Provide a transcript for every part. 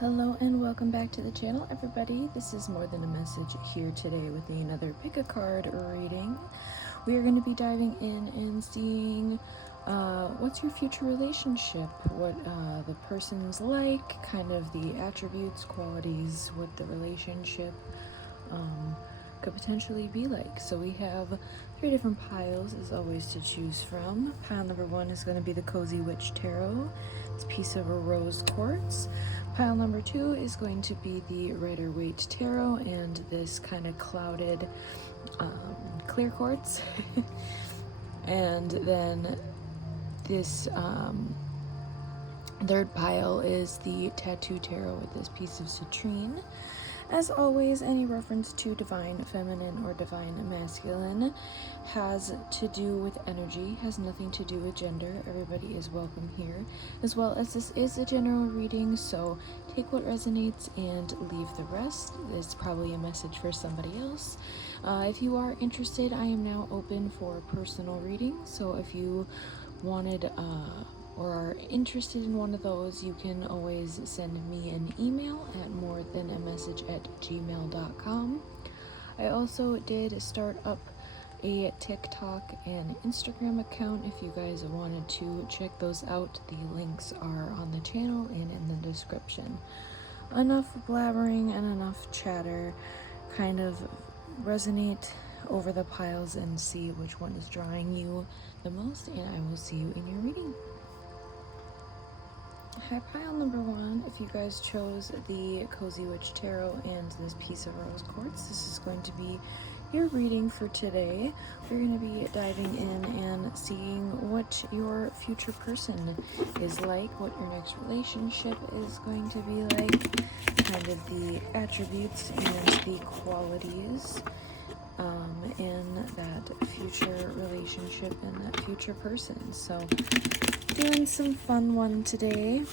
Hello and welcome back to the channel, everybody. This is More Than a Message here today with another pick a card reading. We are going to be diving in and seeing what's your future relationship, what the person's like, kind of the attributes, qualities, what the relationship could potentially be like. So we have 3 different piles as always to choose from. Pile number 1 is going to be the Cozy Witch Tarot. It's a piece of rose quartz. Pile number 2 is going to be the Rider Waite Tarot and this kind of clouded clear quartz. And then this third pile is the Tattoo Tarot with this piece of citrine. As always, any reference to divine feminine or divine masculine has to do with energy, has nothing to do with gender. Everybody is welcome here, as well as this is a general reading, so take what resonates and leave the rest. It's probably a message for somebody else. If you are interested, I am now open for personal reading, so if you wanted or are interested in one of those, you can always send me an email at morethanamessage@gmail.com. I also did start up a TikTok and Instagram account if you guys wanted to check those out. The links are on the channel and in the description. Enough blabbering and enough chatter. Kind of resonate over the piles and see which one is drawing you the most, and I will see you in your reading. Hi, pile number 1, if you guys chose the Cozy Witch Tarot and this piece of rose quartz, this is going to be your reading for today. We're going to be diving in and seeing what your future person is like, what your next relationship is going to be like, kind of the attributes and the qualities in that future relationship and that future person. So doing some fun one today.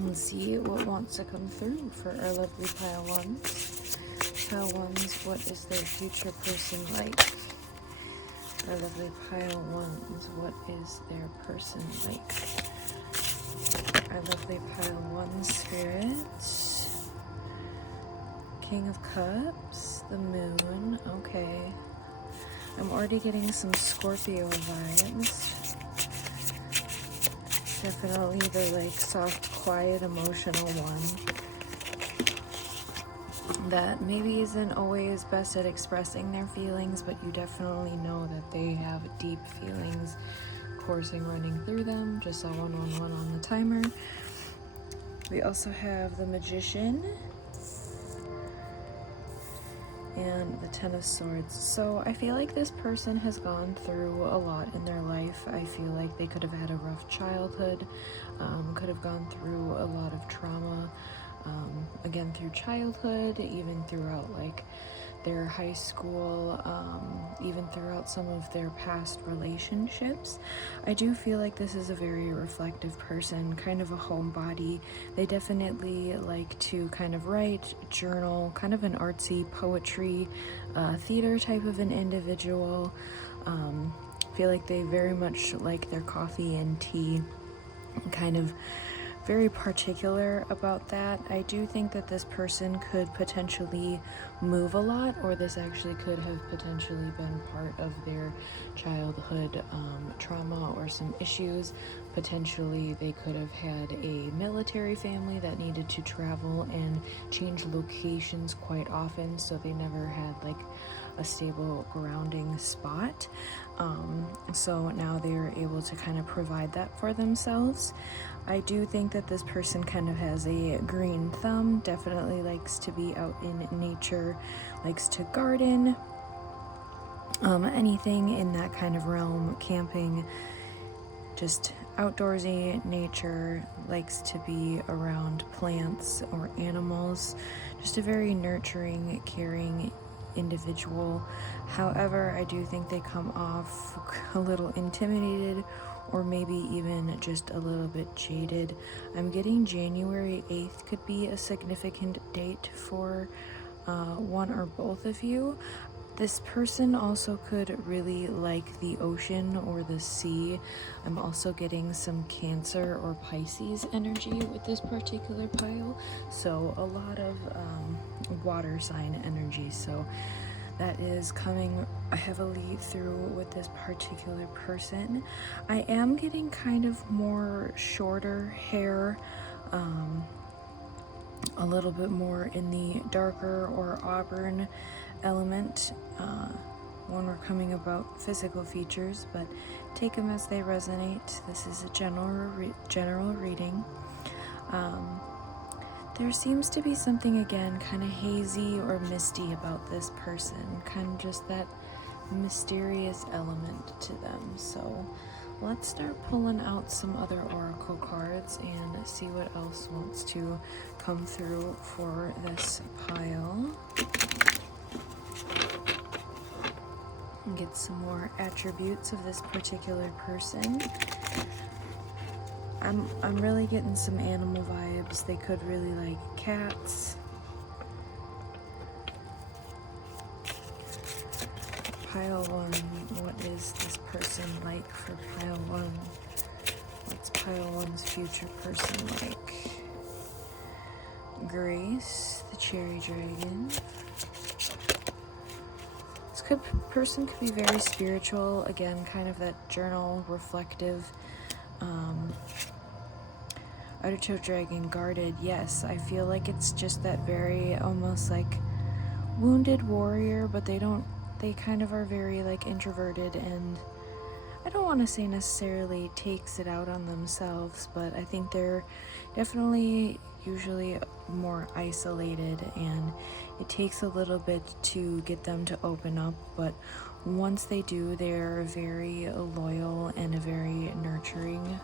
Let's see what wants to come through for our lovely pile 1s. Pile 1s, what is their future person like? Our lovely pile 1s, what is their person like? Our lovely pile 1 spirits. King of Cups, the Moon, okay. I'm already getting some Scorpio vibes. Definitely the like soft, quiet, emotional one that maybe isn't always best at expressing their feelings, but you definitely know that they have deep feelings coursing, running through them. Just saw 111 on the timer. We also have the Magician and the 10 of Swords. So I feel like this person has gone through a lot in their life. I feel like they could have had a rough childhood, could have gone through a lot of trauma, again through childhood, even throughout like their high school, even throughout some of their past relationships. I do feel like this is a very reflective person, kind of a homebody. They definitely like to kind of write, journal, kind of an artsy poetry, theater type of an individual. Feel like they very much like their coffee and tea, kind of very particular about that. I do think that this person could potentially move a lot, or this actually could have potentially been part of their childhood trauma or some issues. Potentially they could have had a military family that needed to travel and change locations quite often, so they never had like a stable grounding spot. So now they're able to kind of provide that for themselves. I do think that this person kind of has a green thumb, definitely likes to be out in nature, likes to garden, anything in that kind of realm, camping, just outdoorsy nature, likes to be around plants or animals, just a very nurturing, caring individual. However, I do think they come off a little intimidated or maybe even just a little bit jaded. I'm getting January 8th could be a significant date for one or both of you. This person also could really like the ocean or the sea. I'm also getting some Cancer or Pisces energy with this particular pile. So a lot of water sign energy. So that is coming heavily through with this particular person. I am getting kind of more shorter hair, a little bit more in the darker or auburn element when we're coming about physical features, but take them as they resonate. This is a general reading. There seems to be something, again, kind of hazy or misty about this person, kind of just that mysterious element to them. So let's start pulling out some other oracle cards and see what else wants to come through for this pile. And get some more attributes of this particular person. I'm really getting some animal vibes. They could really like cats. Pile 1, what is this person like for pile 1? What's pile 1's future person like? Grace, the cherry dragon. This person could be very spiritual, again, kind of that journal, reflective. Untitled dragon, guarded, yes, I feel like it's just that very almost like wounded warrior, but they kind of are very like introverted, and I don't want to say necessarily takes it out on themselves, but I think they're definitely usually more isolated, and it takes a little bit to get them to open up, but once they do, they're very loyal and a very nurturing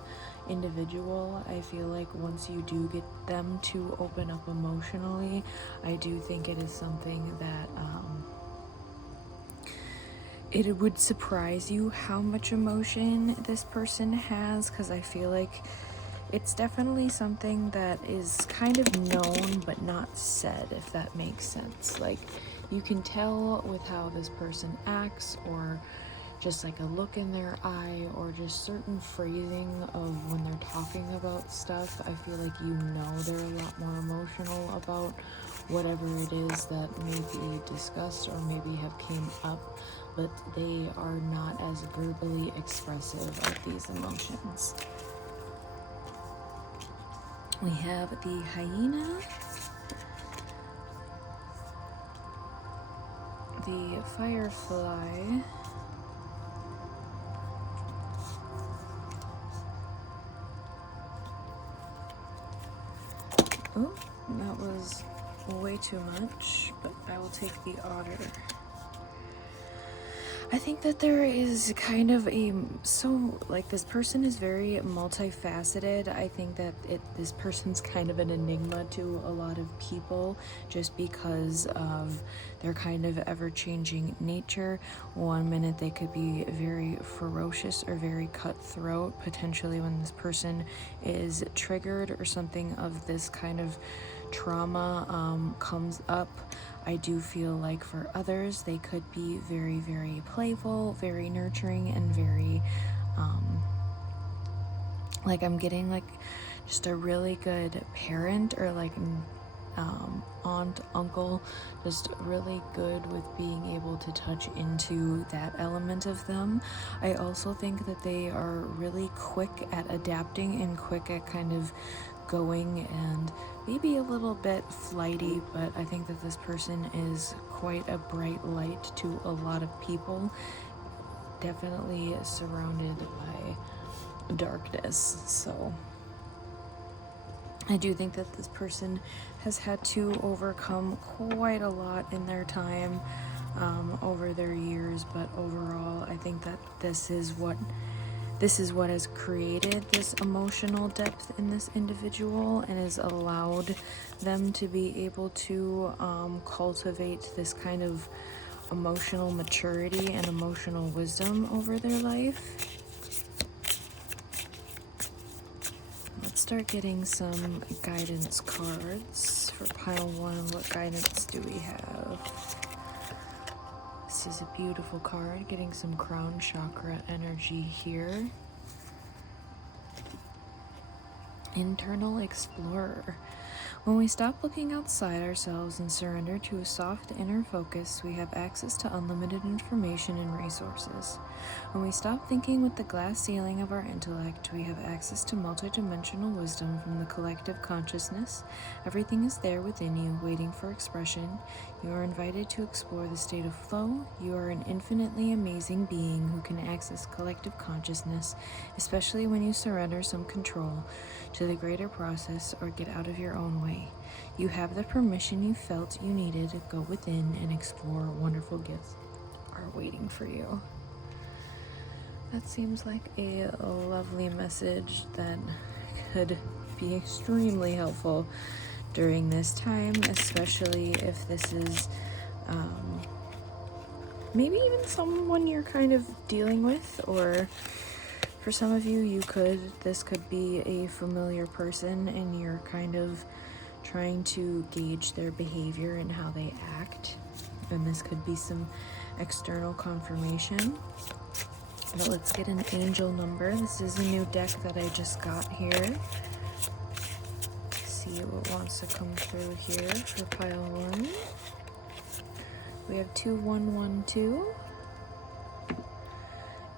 individual. I feel like once you do get them to open up emotionally, I do think it is something that it would surprise you how much emotion this person has, because I feel like it's definitely something that is kind of known but not said, if that makes sense. Like, you can tell with how this person acts, or just like a look in their eye, or just certain phrasing of when they're talking about stuff. I feel like you know they're a lot more emotional about whatever it is that may be discussed or maybe have came up, but they are not as verbally expressive of these emotions. We have the hyena, the firefly, oh, that was way too much, but I will take the otter. I think that there is kind of this person is very multifaceted. I think that this person's kind of an enigma to a lot of people, just because of their kind of ever-changing nature. One minute they could be very ferocious or very cutthroat, potentially when this person is triggered or something of this kind of trauma comes up. I do feel like for others, they could be very, very playful, very nurturing, and very, like I'm getting like just a really good parent, or like aunt, uncle, just really good with being able to touch into that element of them. I also think that they are really quick at adapting and quick at kind of going, and maybe a little bit flighty, but I think that this person is quite a bright light to a lot of people, definitely surrounded by darkness. So I do think that this person has had to overcome quite a lot in their time, over their years, but overall I think that this is what has created this emotional depth in this individual, and has allowed them to be able to cultivate this kind of emotional maturity and emotional wisdom over their life. Let's start getting some guidance cards for pile 1. What guidance do we have? This is a beautiful card, getting some crown chakra energy here. Internal explorer. When we stop looking outside ourselves and surrender to a soft inner focus, we have access to unlimited information and resources. When we stop thinking with the glass ceiling of our intellect, we have access to multidimensional wisdom from the collective consciousness. Everything is there within you, waiting for expression. You are invited to explore the state of flow. You are an infinitely amazing being who can access collective consciousness, especially when you surrender some control to the greater process or get out of your own way. You have the permission you felt you needed. Go within and explore. Wonderful gifts are waiting for you. That seems like a lovely message that could be extremely helpful during this time, especially if this is maybe even someone you're kind of dealing with, or for some of you, this could be a familiar person and you're kind of trying to gauge their behavior and how they act. And this could be some external confirmation. But let's get an angel number. This is a new deck that I just got here. See what wants to come through here for pile 1. We have 2112.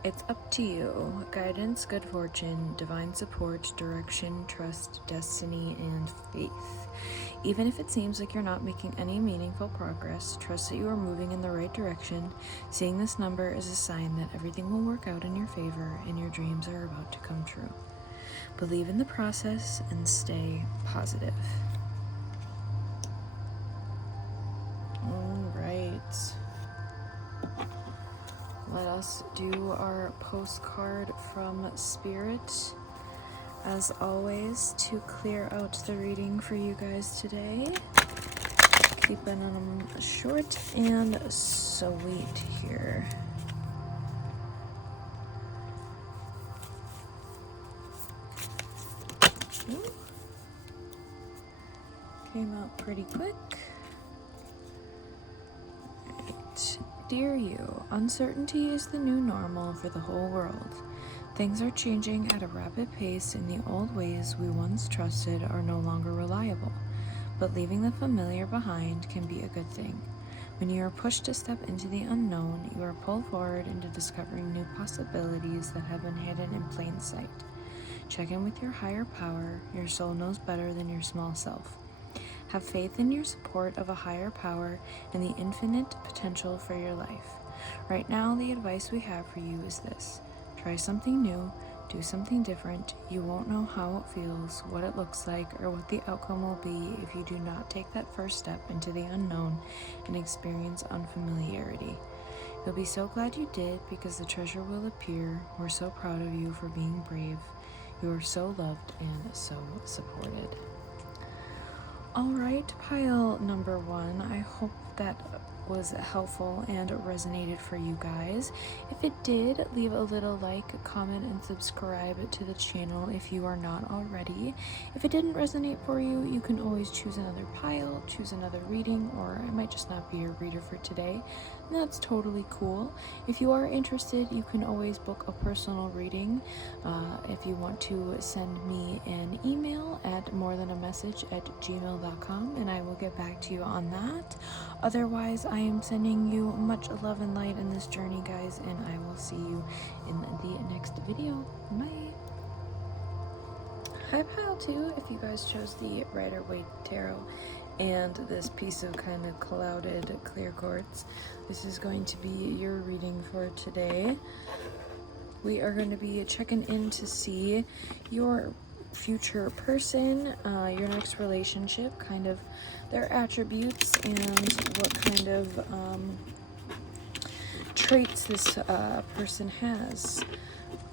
It's up to you. Guidance, good fortune, divine support, direction, trust, destiny, and faith. Even if it seems like you're not making any meaningful progress, trust that you are moving in the right direction. Seeing this number is a sign that everything will work out in your favor and your dreams are about to come true. Believe in the process and stay positive. All right. Let us do our postcard from Spirit, as always, to clear out the reading for you guys today. Keeping them short and sweet here. Ooh. Came out pretty quick. Dear you, uncertainty is the new normal for the whole world. Things are changing at a rapid pace, and the old ways we once trusted are no longer reliable. But leaving the familiar behind can be a good thing. When you are pushed to step into the unknown, you are pulled forward into discovering new possibilities that have been hidden in plain sight. Check in with your higher power. Your soul knows better than your small self. Have faith in your support of a higher power and the infinite potential for your life. Right now, the advice we have for you is this. Try something new, do something different. You won't know how it feels, what it looks like, or what the outcome will be if you do not take that first step into the unknown and experience unfamiliarity. You'll be so glad you did, because the treasure will appear. We're so proud of you for being brave. You are so loved and so supported. Alright, pile number 1. I hope that was helpful and resonated for you guys. If it did, leave a little like, comment, and subscribe to the channel if you are not already. If it didn't resonate for you, you can always choose another pile, choose another reading, or it might just not be your reader for today. And that's totally cool. If you are interested, you can always book a personal reading. If you want to send me an email at morethanamessage@gmail.com, and I will get back to you on that. Otherwise, I am sending you much love and light in this journey, guys, and I will see you in the next video. Bye. Hi, pile 2, if you guys chose the Rider-Waite Tarot and this piece of kind of clouded clear quartz, this is going to be your reading for today. We are going to be checking in to see your future person, your next relationship, kind of their attributes and what kind of traits this person has,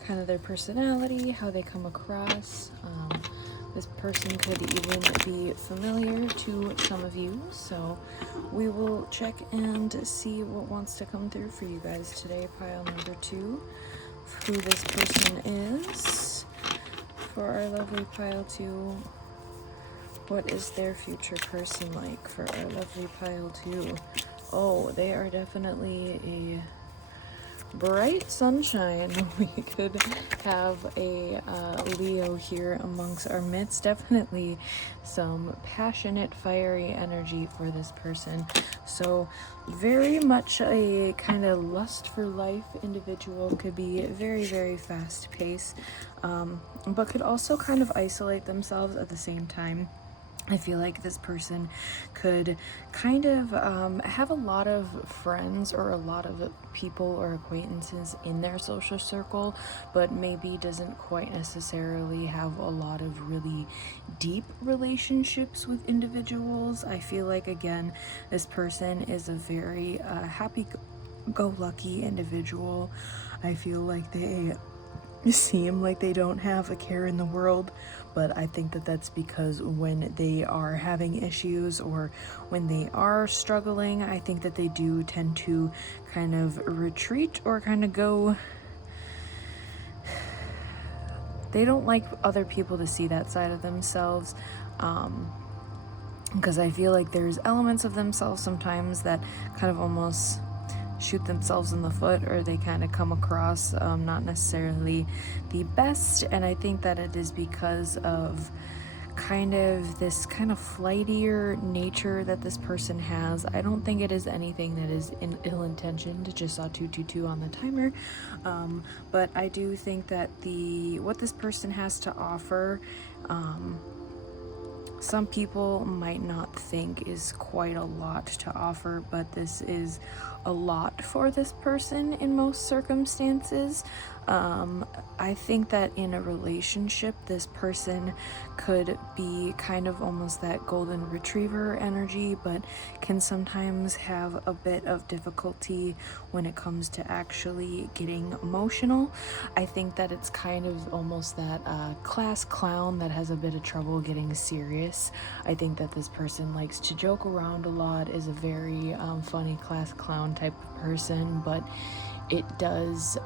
kind of their personality, how they come across. This person could even be familiar to some of you, so we will check and see what wants to come through for you guys today. Pile number 2, who this person is. For our lovely pile 2, what is their future person like for our lovely pile 2? Oh, they are definitely a bright sunshine. We could have a Leo here amongst our midst. Definitely some passionate, fiery energy for this person. So very much a kind of lust for life individual. Could be very, very fast paced, but could also kind of isolate themselves at the same time. I feel like this person could kind of have a lot of friends or a lot of people or acquaintances in their social circle, but maybe doesn't quite necessarily have a lot of really deep relationships with individuals. I feel like, again, this person is a very happy-go-lucky individual. I feel like they seem like they don't have a care in the world, but I think that that's because when they are having issues or when they are struggling, I think that they do tend to kind of retreat or kind of go. They don't like other people to see that side of themselves, because I feel like there's elements of themselves sometimes that kind of almost shoot themselves in the foot, or they kind of come across not necessarily the best. And I think that it is because of kind of this kind of flightier nature that this person has. I don't think it is anything that is ill-intentioned. Just saw 222 on the timer, but I do think that what this person has to offer, some people might not think is quite a lot to offer, but this is a lot for this person in most circumstances. I think that in a relationship, this person could be kind of almost that golden retriever energy, but can sometimes have a bit of difficulty when it comes to actually getting emotional. I think that it's kind of almost that class clown that has a bit of trouble getting serious. I think that this person likes to joke around a lot, is a very funny class clown type of person, but it does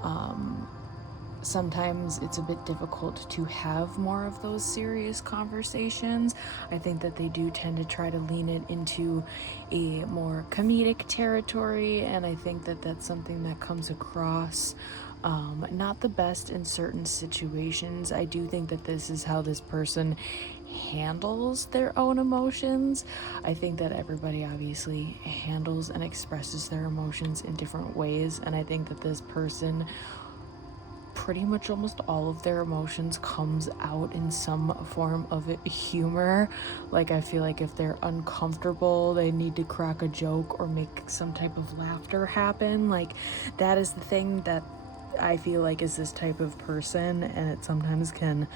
sometimes it's a bit difficult to have more of those serious conversations. I think that they do tend to try to lean it into a more comedic territory, and I think that that's something that comes across not the best in certain situations. I do think that this is how this person handles their own emotions. I think that everybody obviously handles and expresses their emotions in different ways, and I think that this person, pretty much almost all of their emotions comes out in some form of humor. Like, I feel like if they're uncomfortable, they need to crack a joke or make some type of laughter happen. Like, that is the thing that I feel like is this type of person, and it sometimes can,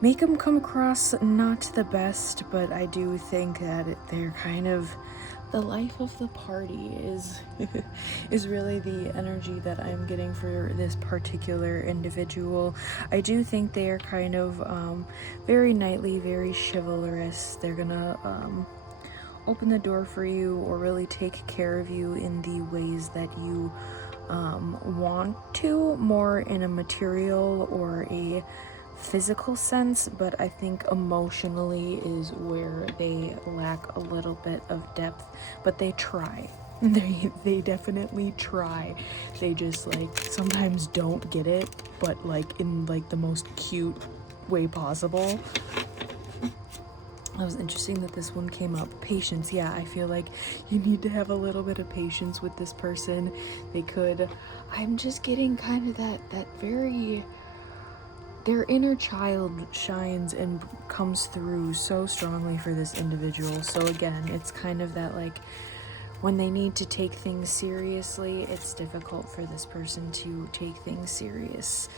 make them come across not the best. But I do think that they're kind of the life of the party is really the energy that I'm getting for this particular individual. I do think they are kind of very knightly, very chivalrous. They're gonna open the door for you or really take care of you in the ways that you want to, more in a material or a physical sense, but I think emotionally is where they lack a little bit of depth, but they try. They definitely try. They just sometimes don't get it, but in the most cute way possible. It was interesting that this one came up. Patience. Yeah, I feel like you need to have a little bit of patience with this person. I'm just getting kind of that very, their inner child shines and comes through so strongly for this individual. So again, it's kind of that when they need to take things seriously, it's difficult for this person to take things serious.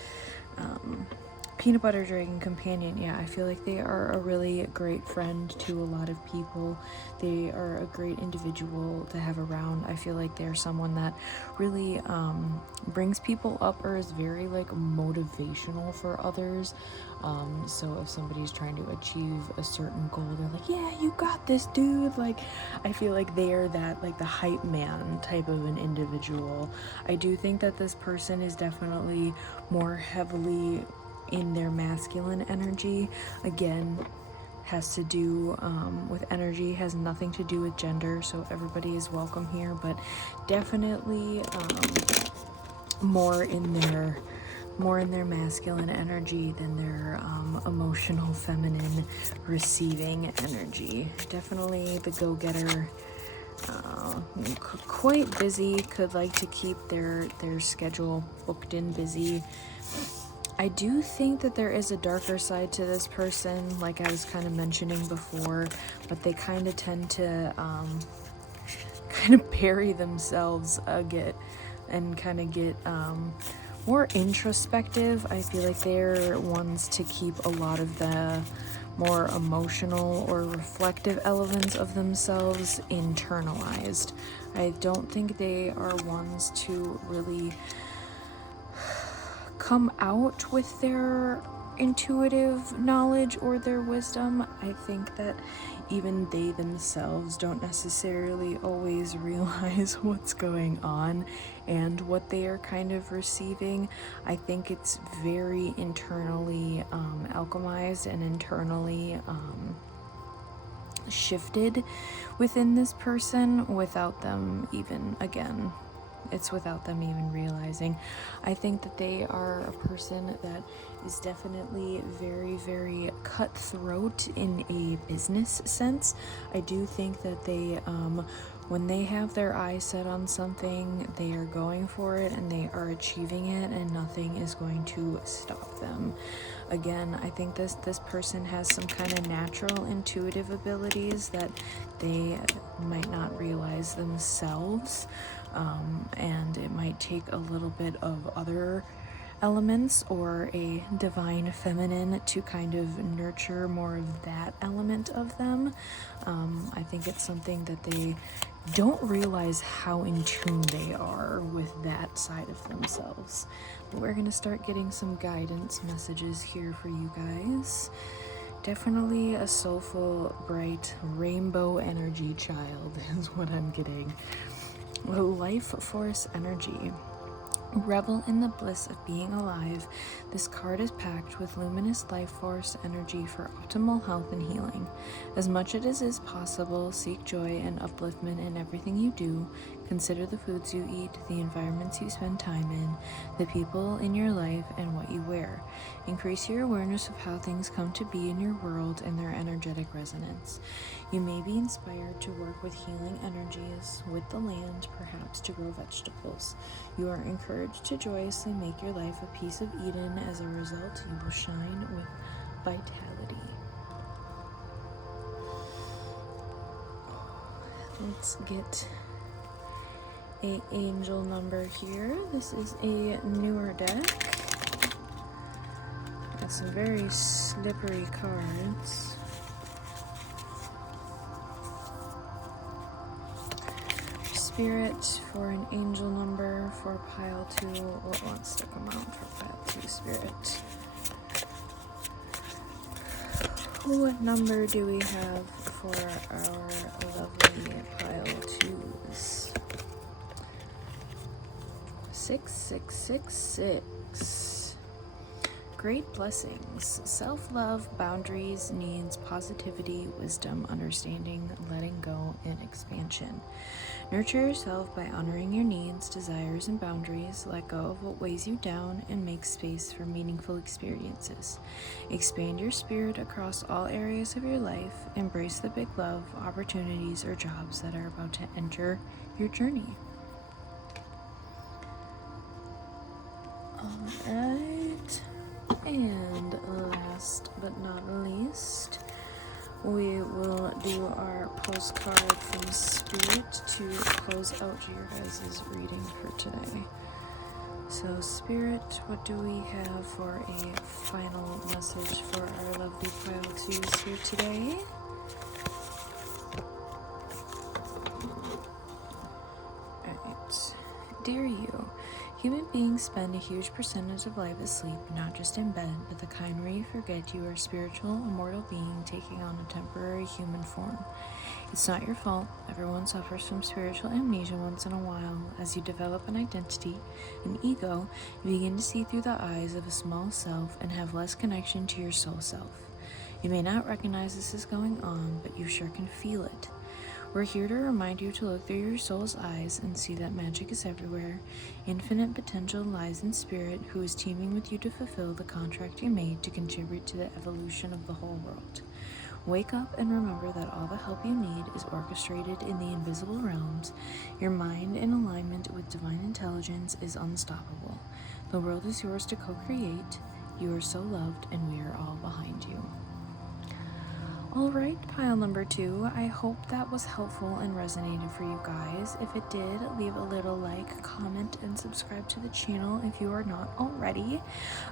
Peanut Butter Dragon Companion. Yeah, I feel like they are a really great friend to a lot of people. They are a great individual to have around. I feel like they're someone that really brings people up or is very motivational for others. So if somebody's trying to achieve a certain goal, they're like, yeah, you got this, dude. I feel like they are that the hype man type of an individual. I do think that this person is definitely more heavily in their masculine energy. Again, has to do with energy, has nothing to do with gender, so everybody is welcome here, but definitely more in their masculine energy than their emotional feminine receiving energy. Definitely the go-getter, quite busy, could like to keep their schedule booked in busy. I do think that there is a darker side to this person, like I was kind of mentioning before, but they kind of tend to kind of bury themselves a bit and kind of get more introspective. I feel like they're ones to keep a lot of the more emotional or reflective elements of themselves internalized. I don't think they are ones to really come out with their intuitive knowledge or their wisdom. I think that even they themselves don't necessarily always realize what's going on and what they are kind of receiving. I think it's very internally alchemized and internally shifted within this person without them even, again, it's without them even realizing. I think that they are a person that is definitely very, very cutthroat in a business sense. I do think that they, when they have their eyes set on something, they are going for it and they are achieving it, and nothing is going to stop them. Again, I think this person has some kind of natural intuitive abilities that they might not realize themselves. And it might take a little bit of other elements or a divine feminine to kind of nurture more of that element of them. I think it's something that they don't realize how in tune they are with that side of themselves. But we're going to start getting some guidance messages here for you guys. Definitely a soulful, bright, rainbow energy child is what I'm getting. Life force energy. Revel in the bliss of being alive. This card is packed with luminous life force energy for optimal health and healing. As much as is possible, seek joy and upliftment in everything you do. Consider the foods you eat, the environments you spend time in, the people in your life, and what you wear. Increase your awareness of how things come to be in your world and their energetic resonance. You may be inspired to work with healing energies with the land, perhaps to grow vegetables. You are encouraged to joyously make your life a piece of Eden. As a result, you will shine with vitality. Let's get an angel number here. This is a newer deck. Got some very slippery cards. Spirit for an angel number for pile 2. Well, let's stick them out for pile 2, Spirit. What number do we have for our lovely pile 2s? 6666. Great blessings. Self-love, boundaries, needs, positivity, wisdom, understanding, letting go, and expansion. Nurture yourself by honoring your needs, desires, and boundaries. Let go of what weighs you down and make space for meaningful experiences. Expand your spirit across all areas of your life. Embrace the big love, opportunities, or jobs that are about to enter your journey. Alright. And last but not least, we will do our postcard from Spirit to close out your guys' reading for today. So Spirit, what do we have for a final message for our lovely pile 2s here today? Alright. Dear you, human beings spend a huge percentage of life asleep, not just in bed, but the kind where you forget you are a spiritual, immortal being taking on a temporary human form. It's not your fault. Everyone suffers from spiritual amnesia once in a while. As you develop an identity, an ego, you begin to see through the eyes of a small self and have less connection to your soul self. You may not recognize this is going on, but you sure can feel it. We're here to remind you to look through your soul's eyes and see that magic is everywhere. Infinite potential lies in spirit, who is teaming with you to fulfill the contract you made to contribute to the evolution of the whole world. Wake up and remember that all the help you need is orchestrated in the invisible realms. Your mind in alignment with divine intelligence is unstoppable. The world is yours to co-create. You are so loved, and we are all behind you. Alright, pile number 2, I hope that was helpful and resonated for you guys. If it did, leave a little like, comment, and subscribe to the channel if you are not already.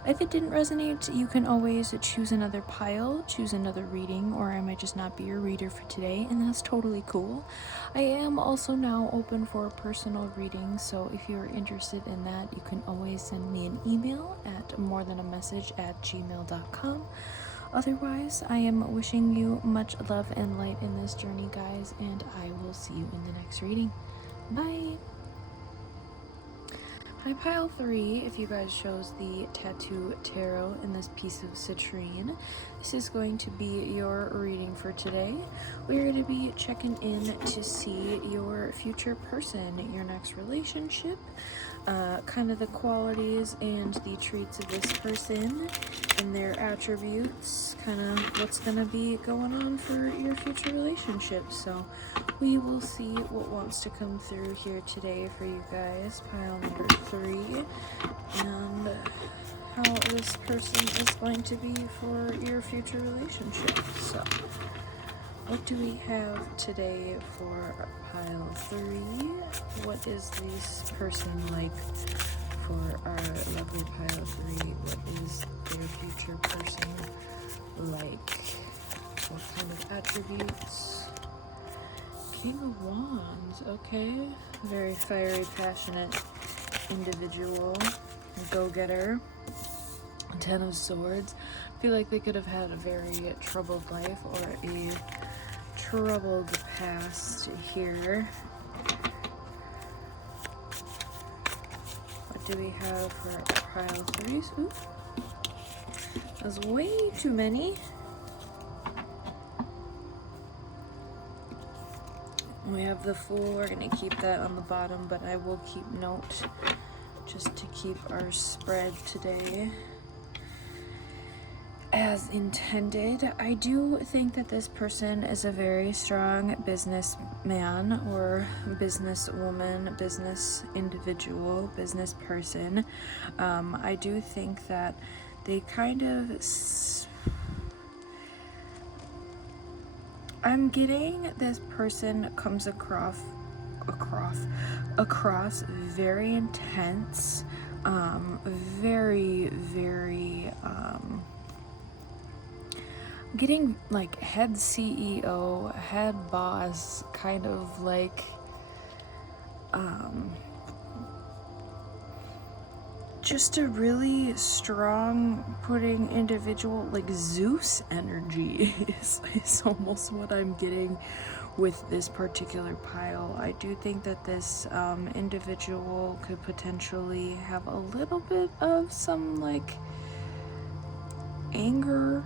If it didn't resonate, you can always choose another pile, choose another reading, or I might just not be your reader for today, and that's totally cool. I am also now open for personal readings, so if you're interested in that, you can always send me an email at morethanamessage@gmail.com. Otherwise, I am wishing you much love and light in this journey, guys, and I will see you in the next reading. Bye! Hi, pile 3, if you guys chose the Tattoo Tarot in this piece of citrine, this is going to be your reading for today. We're going to be checking in to see your future person, your next relationship, kind of the qualities and the traits of this person and their attributes, kind of what's going to be going on for your future relationship. So we will see what wants to come through here today for you guys, pile number 3, and how this person is going to be for your future relationship. So what do we have today for pile 3? What is this person like for our lovely pile 3? What is their future person like? What kind of attributes? King of Wands, okay. Very fiery, passionate individual, go-getter. 10 of Swords. I feel like they could have had a very troubled life or a troubled past here. What do we have for pile 3s? Ooh, that's way too many. We have the Fool. We're going to keep that on the bottom, but I will keep note just to keep our spread today as intended. I do think that this person is a very strong businessman or businesswoman, business individual, business person. I do think that they kind of... I'm getting this person comes across very intense, very getting like head CEO, head boss, kind of like just a really strong putting individual, like Zeus energy is almost what I'm getting with this particular pile. I do think that this individual could potentially have a little bit of some like anger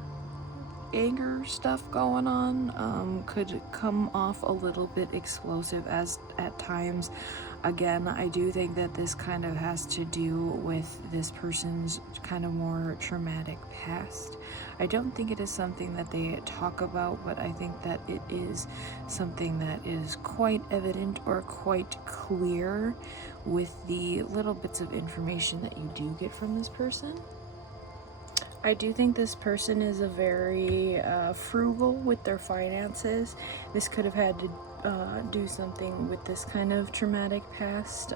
stuff going on, could come off a little bit explosive as at times. Again, I do think that this kind of has to do with this person's kind of more traumatic past. I don't think it is something that they talk about, but I think that it is something that is quite evident or quite clear with the little bits of information that you do get from this person. I do think this person is a very frugal with their finances. This could have had to do something with this kind of traumatic past.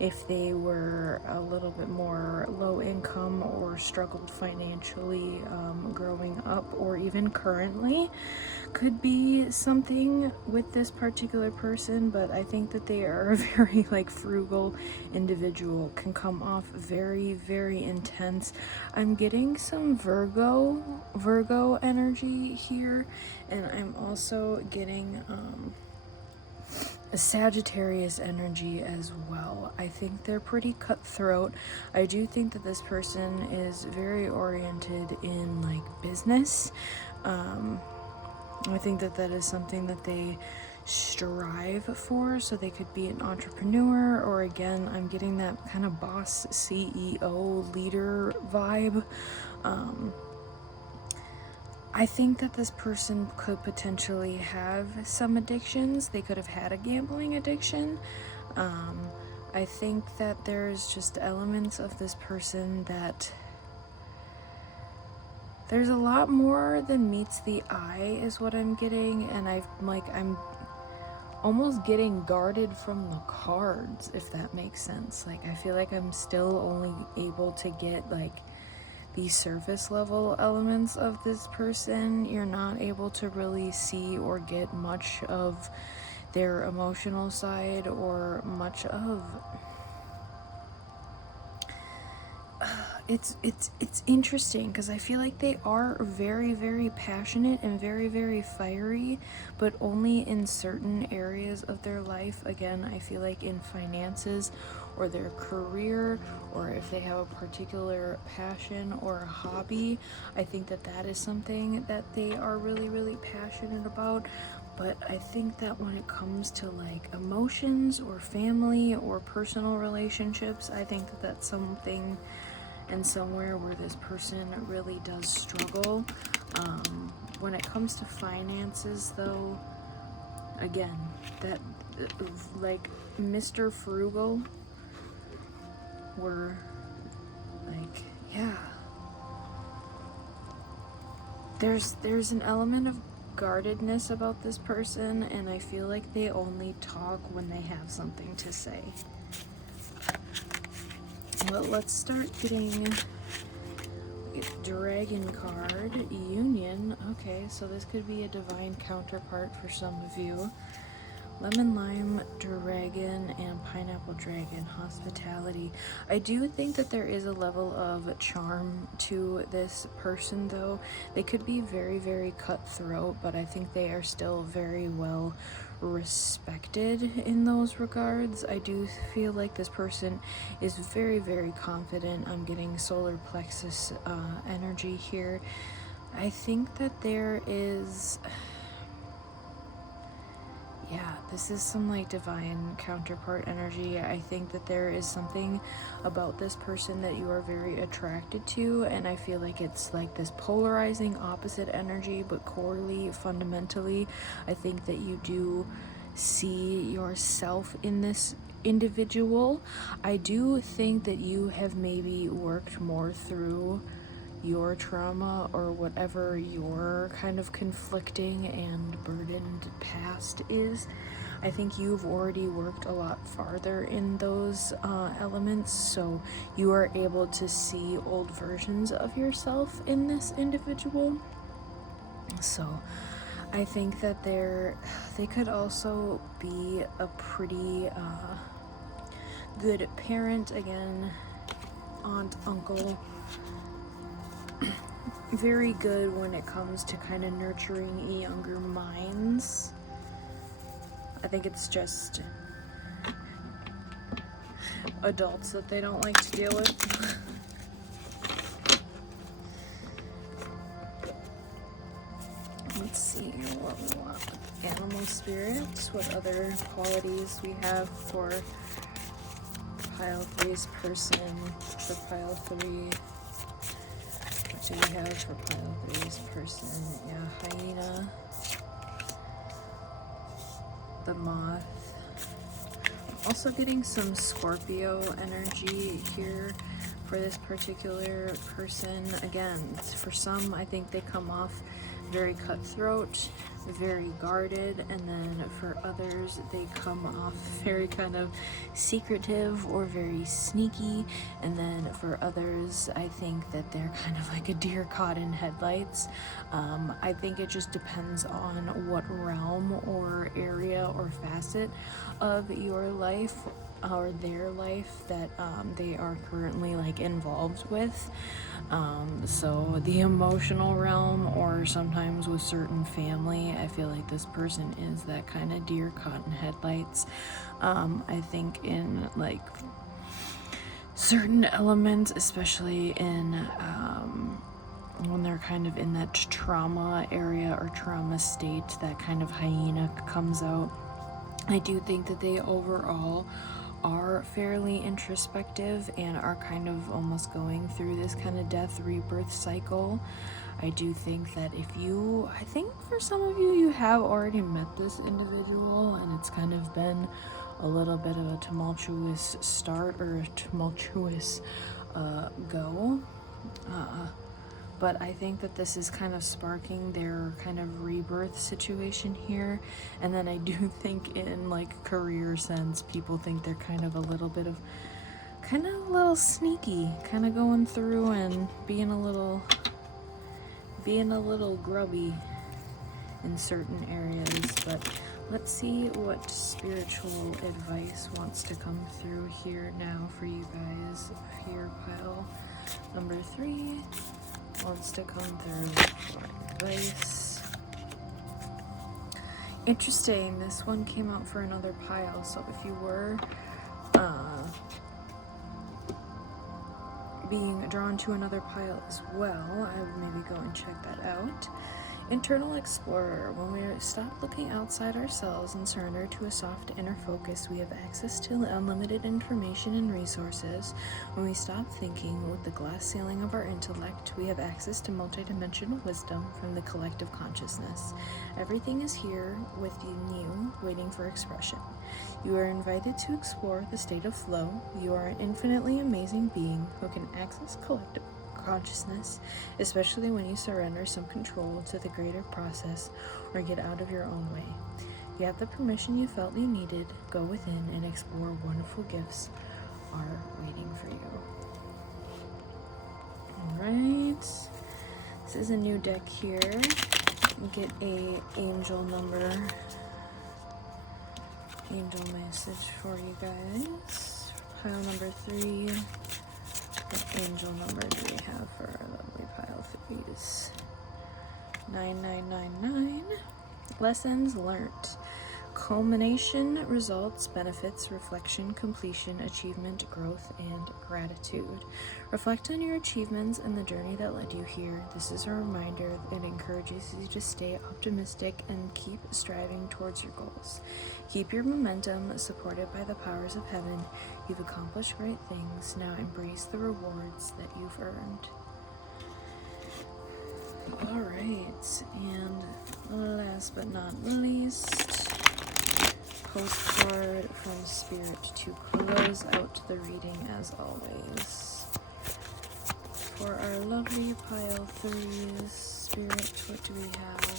If they were a little bit more low income or struggled financially growing up, or even currently, could be something with this particular person. But I think that they are a very like frugal individual, can come off very intense. I'm getting some Virgo energy here, and I'm also getting a Sagittarius energy as well. I think they're pretty cutthroat. I do think that this person is very oriented in like business, I think that that is something that they strive for, so they could be an entrepreneur, or again, I'm getting that kind of boss, CEO, leader vibe. I think that this person could potentially have some addictions. They could have had a gambling addiction. I think that there's just elements of this person that there's a lot more than meets the eye is what I'm getting, and I'm almost getting guarded from the cards, if that makes sense. Like, I feel like I'm still only able to get like the surface level elements of this person. You're not able to really see or get much of their emotional side or much of it's interesting because I feel like they are very, very passionate and very, very fiery, but only in certain areas of their life. Again, I feel like in finances or their career, or if they have a particular passion or a hobby, I think that that is something that they are really, really passionate about. But I think that when it comes to like emotions or family or personal relationships, I think that that's something and somewhere where this person really does struggle. When it comes to finances though, again, that like Mr. Frugal, were like, yeah, there's an element of guardedness about this person, and I feel like they only talk when they have something to say. Well, let's start getting Dragon card, Union. Okay, so this could be a divine counterpart for some of you. Lemon Lime Dragon and Pineapple Dragon, Hospitality. I do think that there is a level of charm to this person though. They could be very, very cutthroat, but I think they are still very well respected in those regards. I do feel like this person is very, very confident. I'm getting solar plexus energy here. I think that there is... yeah, this is some like divine counterpart energy. I think that there is something about this person that you are very attracted to, and I feel like it's like this polarizing opposite energy, but corely, fundamentally, I think that you do see yourself in this individual. I do think that you have maybe worked more through your trauma or whatever your kind of conflicting and burdened past is. I think you've already worked a lot farther in those elements, so you are able to see old versions of yourself in this individual. So I think that they could also be a pretty good parent, again, aunt, uncle. Very good when it comes to kind of nurturing younger minds. I think it's just adults that they don't like to deal with. Let's see what we want. Animal spirits, what other qualities we have for pile 3's person, for pile 3. What do we have for pile 3's person? Yeah, hyena, the moth. I'm also getting some Scorpio energy here for this particular person. Again, for some, I think they come off very cutthroat, very guarded, and then for others they come off very kind of secretive or very sneaky, and then for others I think that they're kind of like a deer caught in headlights. I think it just depends on what realm or area or facet of your life or their life that they are currently like involved with. So the emotional realm, or sometimes with certain family, I feel like this person is that kind of deer caught in headlights. I think in like certain elements, especially in when they're kind of in that trauma area or trauma state, that kind of hyena comes out. I do think that they overall are fairly introspective and are kind of almost going through this kind of death rebirth cycle. I do think that I think for some of you, you have already met this individual and it's kind of been a little bit of a tumultuous start or a tumultuous go. But I think that this is kind of sparking their kind of rebirth situation here. And then I do think in like career sense, people think they're kind of a little sneaky, kind of going through and being a little grubby in certain areas. But let's see what spiritual advice wants to come through here now for you guys. Here, pile number 3 wants to come through for advice. Interesting, this one came out for another pile, so if you were being drawn to another pile as well, I would maybe go and check that out. Internal explorer. When we stop looking outside ourselves and surrender to a soft inner focus, we have access to unlimited information and resources. When we stop thinking with the glass ceiling of our intellect, we have access to multidimensional wisdom from the collective consciousness. Everything is here within you, waiting for expression. You are invited to explore the state of flow. You are an infinitely amazing being who can access collective consciousness, especially when you surrender some control to the greater process or get out of your own way. You have the permission you felt you needed. Go within and explore. Wonderful gifts are waiting for you. Alright, this is a new deck here. Get a angel message for you guys. Pile number 3. What angel number do we have for our lovely pile 3s? 9999. Lessons learned. Culmination, results, benefits, reflection, completion, achievement, growth, and gratitude. Reflect on your achievements and the journey that led you here. This is a reminder that encourages you to stay optimistic and keep striving towards your goals. Keep your momentum, supported by the powers of heaven. You've accomplished great things. Now embrace the rewards that you've earned. Alright, and last but not least, postcard from Spirit to close out the reading as always. For our lovely pile 3s, Spirit, what do we have?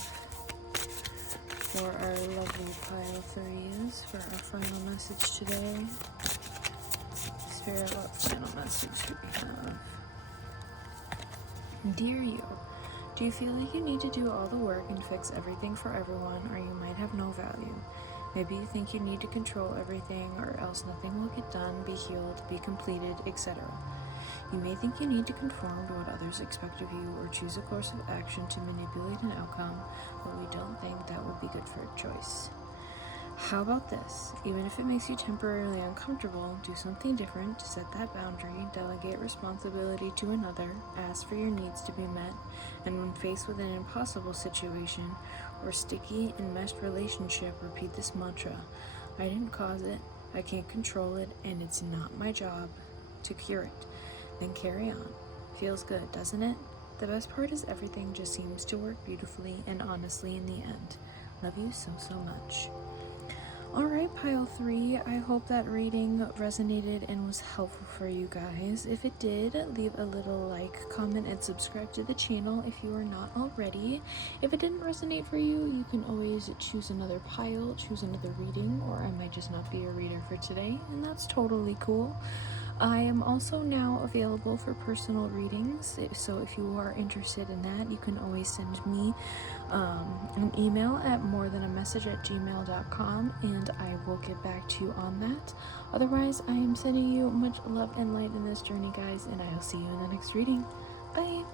For our lovely pile 3s, for our final message today. Spirit, what final message do we have? Dear you, do you feel like you need to do all the work and fix everything for everyone, or you might have no value? Maybe you think you need to control everything, or else nothing will get done, be healed, be completed, etc. You may think you need to conform to what others expect of you, or choose a course of action to manipulate an outcome, but we don't think that would be good for a choice. How about this? Even if it makes you temporarily uncomfortable, do something different to set that boundary, delegate responsibility to another, ask for your needs to be met, and when faced with an impossible situation or sticky, enmeshed relationship, repeat this mantra: I didn't cause it, I can't control it, and it's not my job to cure it. Then carry on. Feels good, doesn't it? The best part is everything just seems to work beautifully and honestly in the end. Love you so, so much. Alright, pile 3, I hope that reading resonated and was helpful for you guys. If it did, leave a little like, comment, and subscribe to the channel if you are not already. If it didn't resonate for you, you can always choose another pile, choose another reading, or I might just not be a reader for today, and that's totally cool. I am also now available for personal readings, so if you are interested in that, you can always send me an email at morethanamessage@gmail.com, and I will get back to you on that. Otherwise, I am sending you much love and light in this journey, guys, and I will see you in the next reading. Bye!